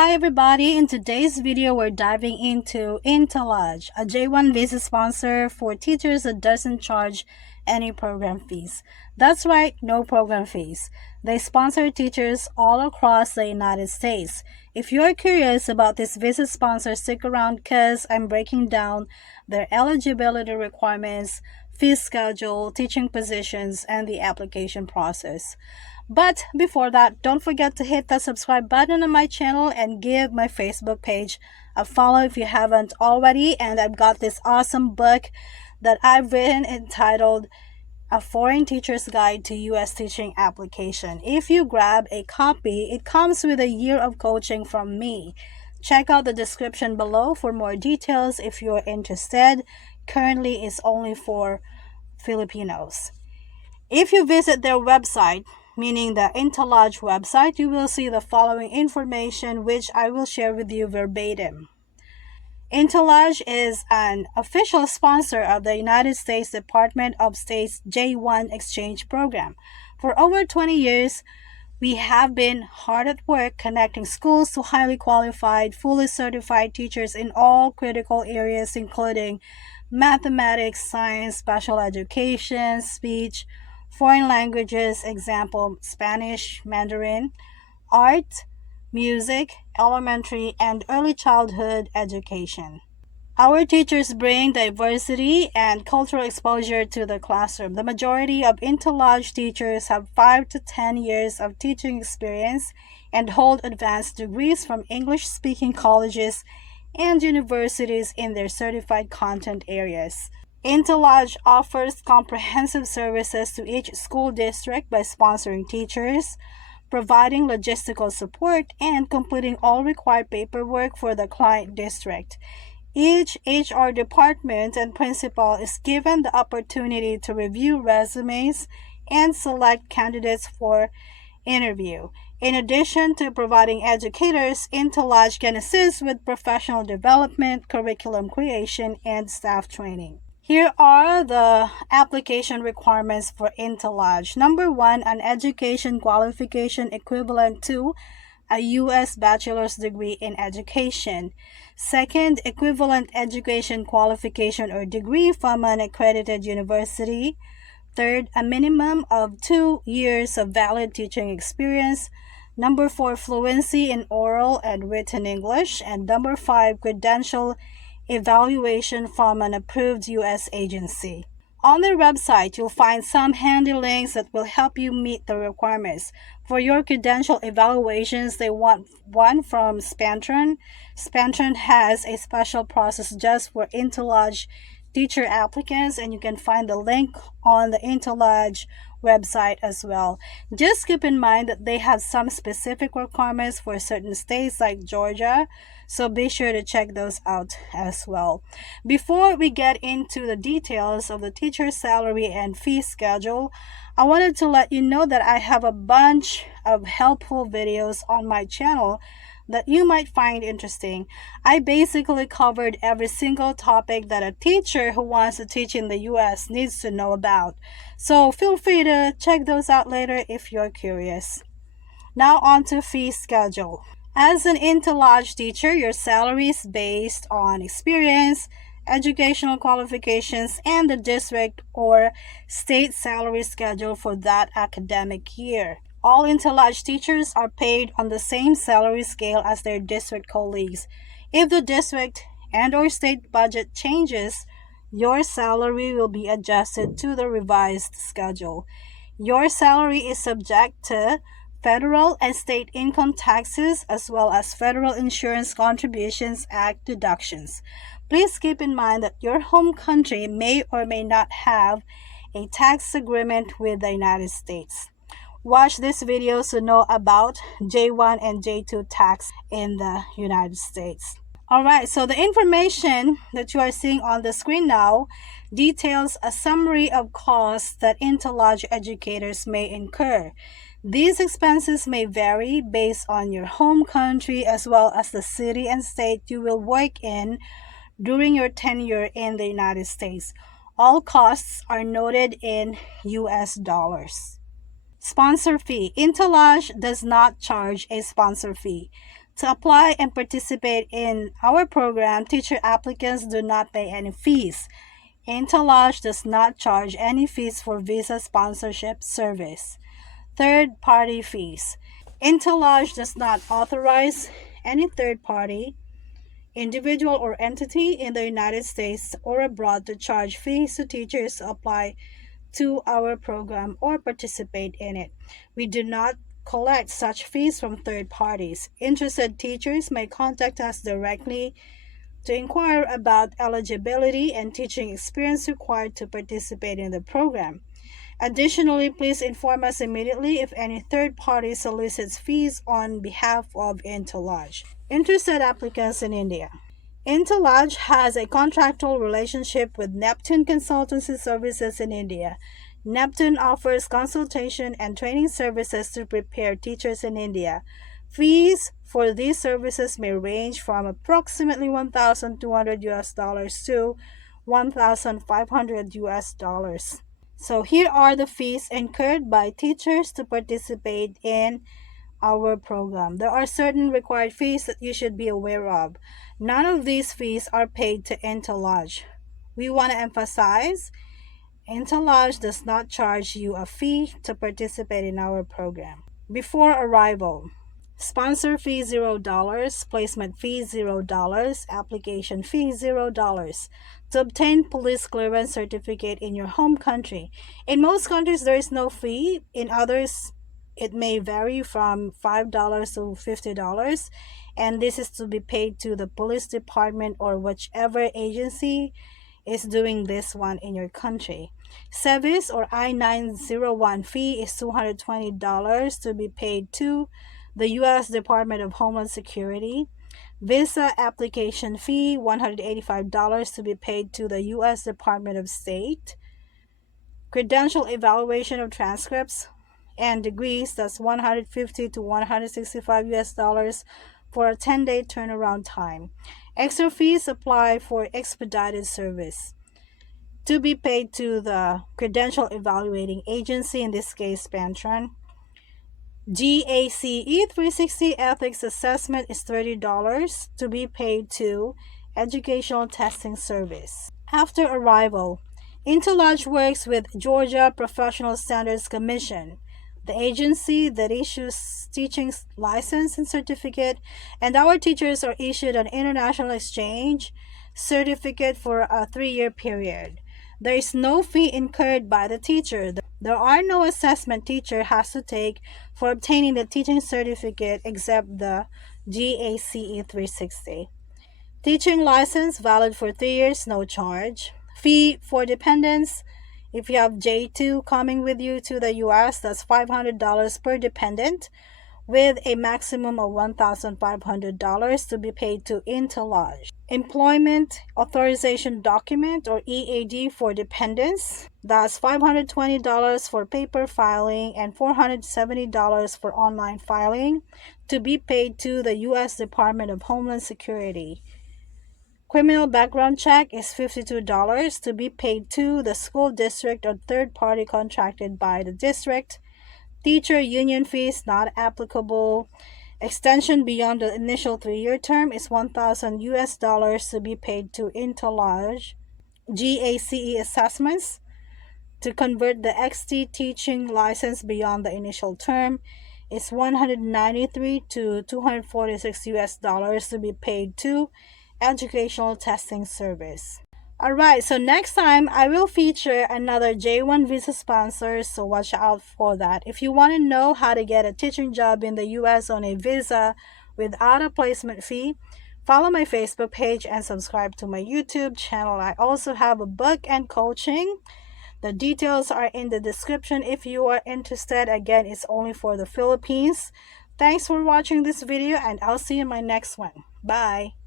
Hi everybody, in today's video we're diving into Intalage, a J-1 visa sponsor for teachers that doesn't charge any program fees. That's right, no program fees. They sponsor teachers all across the United States. If you're curious about this visa sponsor, stick around because I'm breaking down their eligibility requirements, fee schedule, teaching positions, and the application process. But before that, don't forget to hit the subscribe button on my channel and give my Facebook page a follow if you haven't already. And I've got this awesome book that I've written entitled A Foreign Teacher's Guide to U.S. Teaching Application. If you grab a copy, it comes with a year of coaching from me. Check out the description below for more details if you're interested. Currently, it's only for Filipinos. If you visit their website, meaning the Intalage website, you will see the following information which I will share with you verbatim. Intalage is an official sponsor of the United States Department of State's J-1 exchange program. For over 20 years, we have been hard at work connecting schools to highly qualified, fully certified teachers in all critical areas including mathematics, science, special education, speech, foreign languages, example, Spanish, Mandarin, art, music, elementary, and early childhood education. Our teachers bring diversity and cultural exposure to the classroom. The majority of Intalage teachers have 5 to 10 years of teaching experience and hold advanced degrees from English-speaking colleges and universities in their certified content areas. Intalage offers comprehensive services to each school district by sponsoring teachers, providing logistical support, and completing all required paperwork for the client district. Each HR department and principal is given the opportunity to review resumes and select candidates for interview. In addition to providing educators, Intalage can assist with professional development, curriculum creation, and staff training. Here are the application requirements for Intalage. Number 1, an education qualification equivalent to a U.S. bachelor's degree in education. Second, equivalent education qualification or degree from an accredited university. Third, a minimum of 2 years of valid teaching experience. Number 4, fluency in oral and written English. And number 5, credential evaluation from an approved U.S. agency. On their website, you'll find some handy links that will help you meet the requirements. For your credential evaluations, they want one from Spantron. Spantron has a special process just for Intalage teacher applicants, and you can find the link on the Intalage website as well. Just keep in mind that they have some specific requirements for certain states like Georgia, so be sure to check those out as well. Before we get into the details of the teacher's salary and fee schedule, I wanted to let you know that I have a bunch of helpful videos on my channel that you might find interesting. I basically covered every single topic that a teacher who wants to teach in the US needs to know about. So feel free to check those out later if you're curious. Now on to fee schedule. As an Intalage teacher, your salary is based on experience, educational qualifications, and the district or state salary schedule for that academic year. All Intalage teachers are paid on the same salary scale as their district colleagues. If the district and or state budget changes, your salary will be adjusted to the revised schedule. Your salary is subject to federal and state income taxes as well as Federal Insurance Contributions Act deductions. Please keep in mind that your home country may or may not have a tax agreement with the United States. Watch this video to know about J-1 and J-2 tax in the United States. Alright, so the information that you are seeing on the screen now details a summary of costs that Intalage educators may incur. These expenses may vary based on your home country as well as the city and state you will work in during your tenure in the United States. All costs are noted in US dollars. Sponsor fee. Intalage does not charge a sponsor fee. To apply and participate in our program, teacher applicants do not pay any fees. Intalage does not charge any fees for visa sponsorship service. Third-party fees. Intalage does not authorize any third party, individual or entity in the United States or abroad to charge fees to teachers to apply to our program or participate in it. We do not collect such fees from third parties. Interested teachers may contact us directly to inquire about eligibility and teaching experience required to participate in the program. Additionally, please inform us immediately if any third party solicits fees on behalf of Intalage. Interested applicants in India. Intalage has a contractual relationship with Neptune Consultancy Services in India. Neptune offers consultation and training services to prepare teachers in India. Fees for these services may range from approximately 1,200 US dollars to 1,500 US dollars. So here are the fees incurred by teachers to participate in our program. There are certain required fees that you should be aware of. None of these fees are paid to Intalage. We want to emphasize Intalage does not charge you a fee to participate in our program. Before arrival, sponsor fee $0, placement fee $0, application fee $0. To obtain police clearance certificate in your home country. In most countries, there is no fee. In others, it may vary from $5 to $50, and this is to be paid to the police department or whichever agency is doing this one in your country. SEVIS or I-901 fee is $220 to be paid to the U.S. Department of Homeland Security. Visa application fee $185 to be paid to the U.S. Department of State. Credential evaluation of transcripts and degrees, that's $150 to $165 US dollars for a 10-day turnaround time. Extra fees apply for expedited service to be paid to the credential evaluating agency, in this case Pantron. GACE 360 ethics assessment is $30 to be paid to educational testing service. After arrival, Intalage works with Georgia Professional Standards Commission, the agency that issues teaching license and certificate, and our teachers are issued an international exchange certificate for a 3-year period. There is no fee incurred by the teacher. There are no assessment teacher has to take for obtaining the teaching certificate except the GACE 360. Teaching license valid for 3 years, no charge. Fee for dependents. If you have J-2 coming with you to the US, that's $500 per dependent, with a maximum of $1,500 to be paid to Intalage. Employment Authorization Document or EAD for dependents, that's $520 for paper filing and $470 for online filing, to be paid to the U.S. Department of Homeland Security. Criminal background check is $52 to be paid to the school district or third party contracted by the district. Teacher union fees not applicable. Extension beyond the initial 3-year term is $1,000 US dollars to be paid to Intalage. GACE assessments to convert the XT teaching license beyond the initial term is $193 to $246 US dollars to be paid to educational testing service. Alright, so next time I will feature another J-1 visa sponsor, so watch out for that. If you want to know how to get a teaching job in the US on a visa without a placement fee, follow my Facebook page and subscribe to my YouTube channel. I also have a book and coaching. The details are in the description if you are interested. Again, it's only for the Philippines. Thanks for watching this video and I'll see you in my next one. Bye!